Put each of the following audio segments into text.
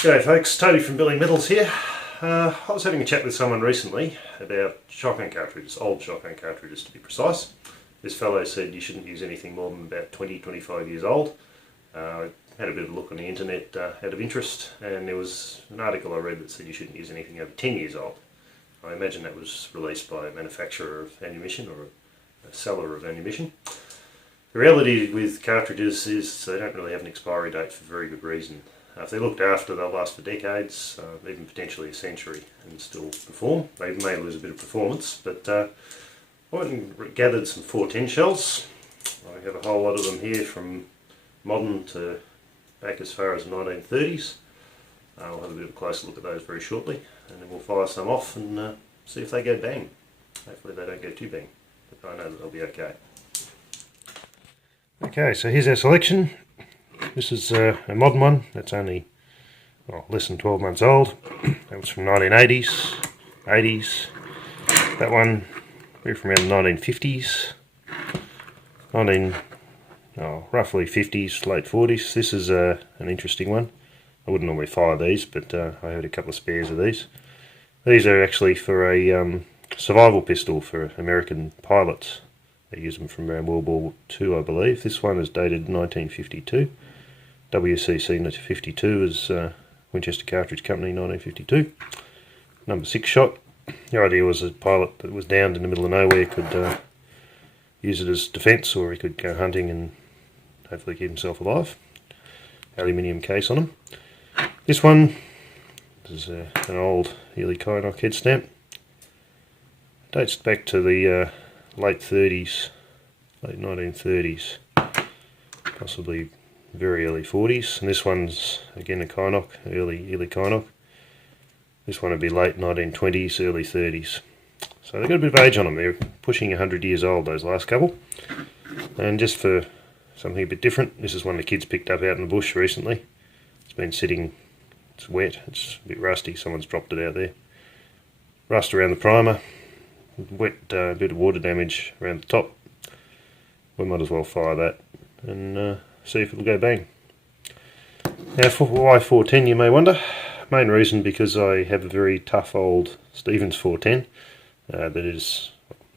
G'day folks, Tony from Building Metals here. I was having a chat with someone recently about shotgun cartridges, old shotgun cartridges to be precise. This fellow said you shouldn't use anything more than about 20-25 years old. I had a bit of a look on the internet out of interest, and there was an article I read that said you shouldn't use anything over 10 years old. I imagine that was released by a manufacturer of ammunition or a seller of ammunition. The reality with cartridges is they don't really have an expiry date for very good reason. If they're looked after, they'll last for decades, even potentially a century, and still perform. They may lose a bit of performance, but I went and gathered some 410 shells. I have a whole lot of them here from modern to back as far as the 1930s. I'll have a bit of a closer look at those very shortly, and then we'll fire some off and see if they go bang. Hopefully they don't go too bang, but I know that they'll be okay. Okay, so here's our selection. This is a modern one that's only less than 12 months old. That was from 1980s, 80s. That one from around the 1950s, roughly 50s, late 40s. This is an interesting one. I wouldn't normally fire these, but I had a couple of spares of these. These are actually for a survival pistol for American pilots. They use them from around World War II, I believe. This one is dated 1952. WCC 52 is Winchester Cartridge Company, 1952. Number 6 shot. The idea was a pilot that was downed in the middle of nowhere could use it as defence, or he could go hunting and hopefully keep himself alive. Aluminium case on them. This one is an old Ely Kynoch head stamp. Dates back to the late 30s, late 1930s, possibly very early 40s. And this one's again a Kynoch, early Ely Kynoch. This one would be late 1920s, early 30s. So they've got a bit of age on them. They're pushing 100 years old, those last couple. And just for something a bit different, this is one the kids picked up out in the bush recently. It's been sitting, it's wet, it's a bit rusty, someone's dropped it out there. Rust around the primer, wet bit of water damage around the top. We might as well fire that and see if it'll go bang. Now, why 410, you may wonder? Main reason because I have a very tough old Stevens 410 that is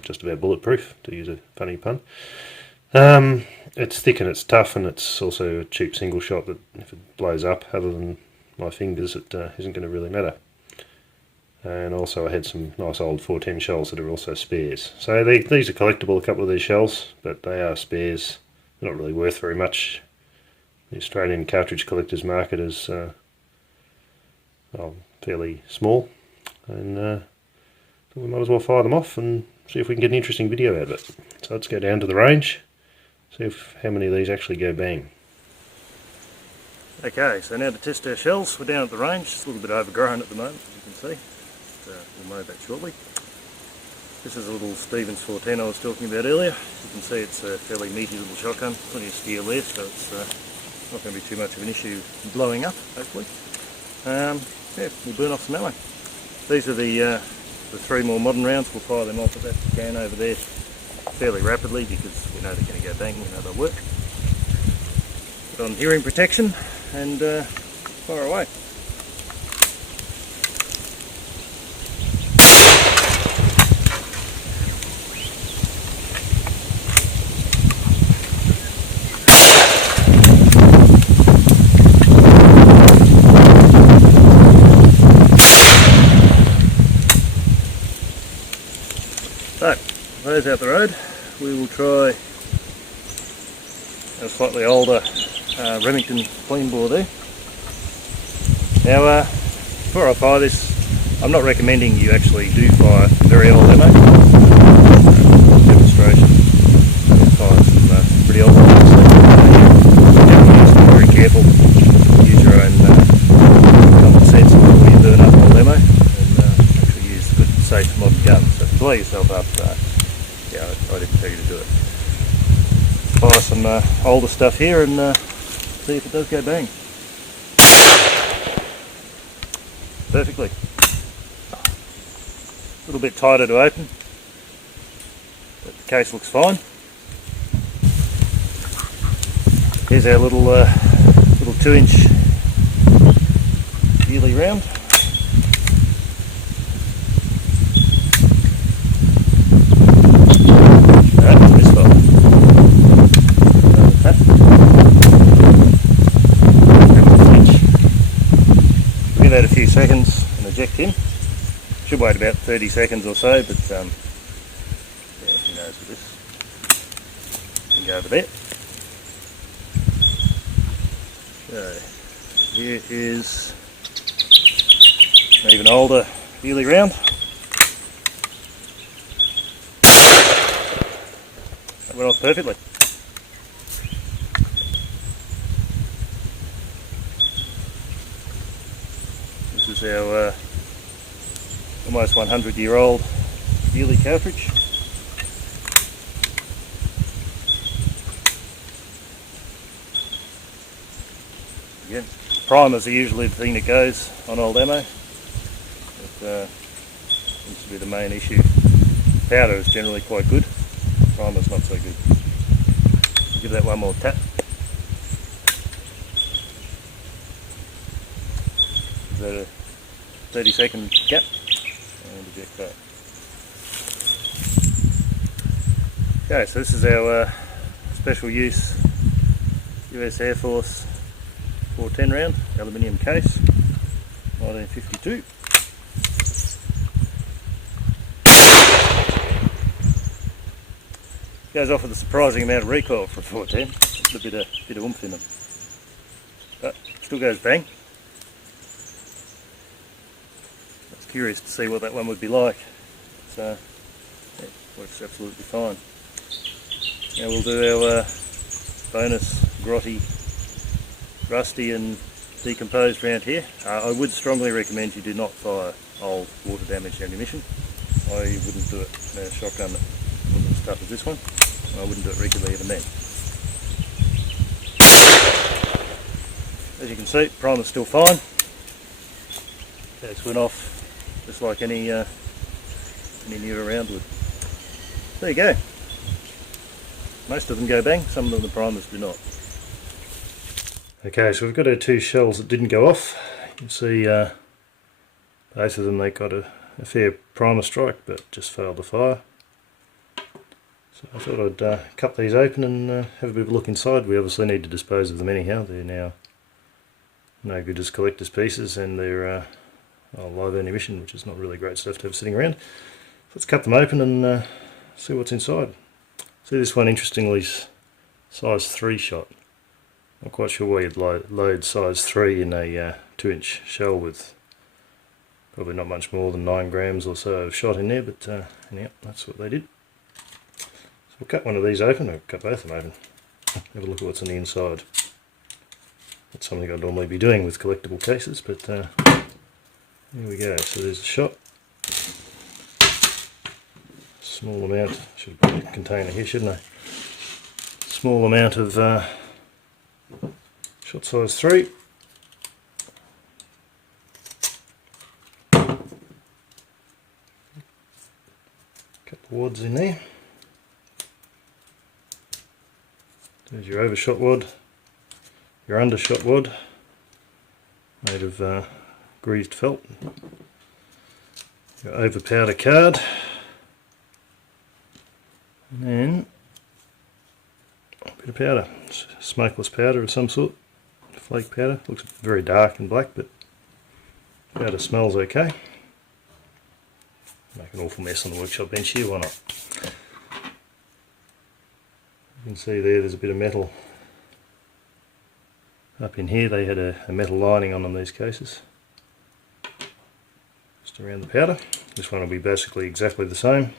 just about bulletproof, to use a funny pun. It's thick and it's tough, and it's also a cheap single shot that if it blows up, other than my fingers, it isn't going to really matter. And also I had some nice old 410 shells that are also spares. So these are collectible, a couple of these shells, but they are spares. They're not really worth very much. The Australian cartridge collectors market is fairly small, and we might as well fire them off and see if we can get an interesting video out of it. So let's go down to the range, see how many of these actually go bang. Okay, so now to test our shells. We're down at the range. It's a little bit overgrown at the moment, as you can see. We'll mow that shortly. This is a little Stevens 410 I was talking about earlier. You can see it's a fairly meaty little shotgun, plenty of steel there, so it's not going to be too much of an issue blowing up, hopefully. Yeah, we'll burn off some ammo. These are the 3 more modern rounds. We'll fire them off at that can over there fairly rapidly because we know they're going to go bang, we know they'll work. Put on hearing protection and fire away. So, those out the road, we will try a slightly older Remington clean bore there. Now, before I fire this, I'm not recommending you actually do fire very old ammo. Demonstration, fire some pretty old ones. So, be very careful. Use your own common sense before you burn up old ammo, and actually use good, safe modern guns. So if you blow yourself up, yeah, I didn't tell you to do it. Fire some older stuff here and see if it does go bang. Perfectly. A little bit tighter to open, but the case looks fine. Here's our little 2-inch yearly round. This one. Another tap. Give that a few seconds and eject him. Should wait about 30 seconds or so, but yeah, who knows with this. You can go over there. So here is an even older yearly round. That went off perfectly. This is our almost 100-year-old yearly cartridge. Again, primers are usually the thing that goes on old ammo. It seems to be the main issue. Powder is generally quite good, primer's not so good. I'll give that one more tap. Is that a 30-second gap? And eject that. Okay, so this is our special use US Air Force 410 round, aluminium case, 1952. Goes off with a surprising amount of recoil for a 410. It's a bit of oomph in them, but still goes bang. I was curious to see what that one would be like. So yeah, works absolutely fine. Now we'll do our bonus grotty, rusty and decomposed round here. I would strongly recommend you do not fire old water damaged ammunition. I wouldn't do it in a shotgun that wasn't as tough as this one. I wouldn't do it regularly even then. As you can see, primer's still fine. Case went off just like any newer round would. There you go. Most of them go bang, some of them the primers do not. Okay, so we've got our two shells that didn't go off. You can see both of them, they got a fair primer strike but just failed to fire. So I thought I'd cut these open and have a bit of a look inside. We obviously need to dispose of them anyhow. They're now no good as collector's pieces, and they're live ammunition, which is not really great stuff to have sitting around. So let's cut them open and see what's inside. See, this one interestingly is size 3 shot. Not quite sure why you'd load size 3 in a 2-inch shell with probably not much more than 9 grams or so of shot in there, but anyhow, that's what they did. So we'll cut one of these open, or cut both of them open. Have a look at what's on the inside. That's something I'd normally be doing with collectible cases, but here we go. So there's the shot. Small amount, should have put a container here, shouldn't I? Small amount of shot size 3. Couple of wads in there. There's your overshot wad, your undershot wad, made of greased felt, your over powder card, and then a bit of powder, smokeless powder of some sort, flake powder. Looks very dark and black, but powder smells okay. Make an awful mess on the workshop bench here, why not? You can see there's a bit of metal up in here. They had a metal lining on these cases, just around the powder. This one will be basically exactly the same.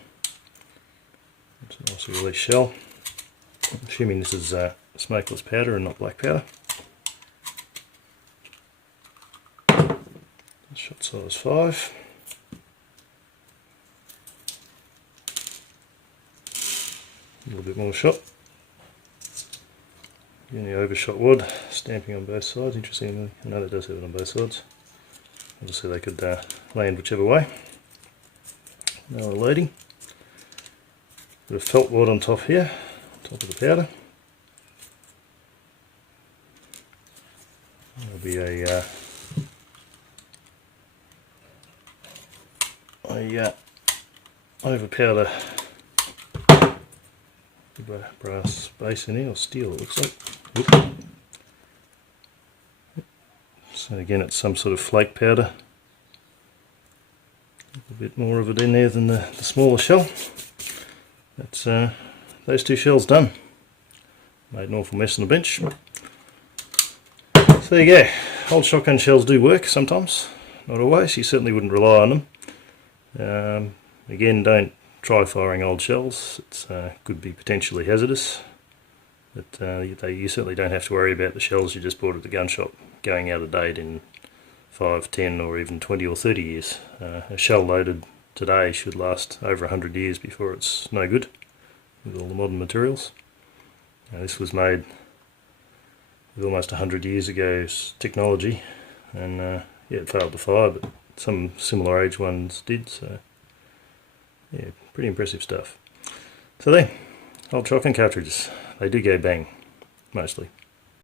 It's a nicely released shell. I'm assuming this is smokeless powder and not black powder. Shot size 5. A little bit more shot. Again, the overshot wad, stamping on both sides. Interestingly, I know that does have it on both sides. Obviously they could land whichever way. Now we're loading. Bit of felt wad on top here, on top of the powder. There'll be a a over powder brass base in here, or steel it looks like. Whoop. So again, it's some sort of flake powder. A bit more of it in there than the smaller shell. That's those two shells done. Made an awful mess on the bench. So there you go. Old shotgun shells do work sometimes, not always. You certainly wouldn't rely on them. Again, don't try firing old shells. It could be potentially hazardous. But you certainly don't have to worry about the shells you just bought at the gun shop going out of date in 5, 10 or even 20 or 30 years. A shell loaded today should last over 100 years before it's no good with all the modern materials. This was made with almost 100 years ago's technology, and yeah, it failed to fire, but some similar age ones did, so yeah, pretty impressive stuff. So there, old shotgun cartridges, they do go bang, mostly.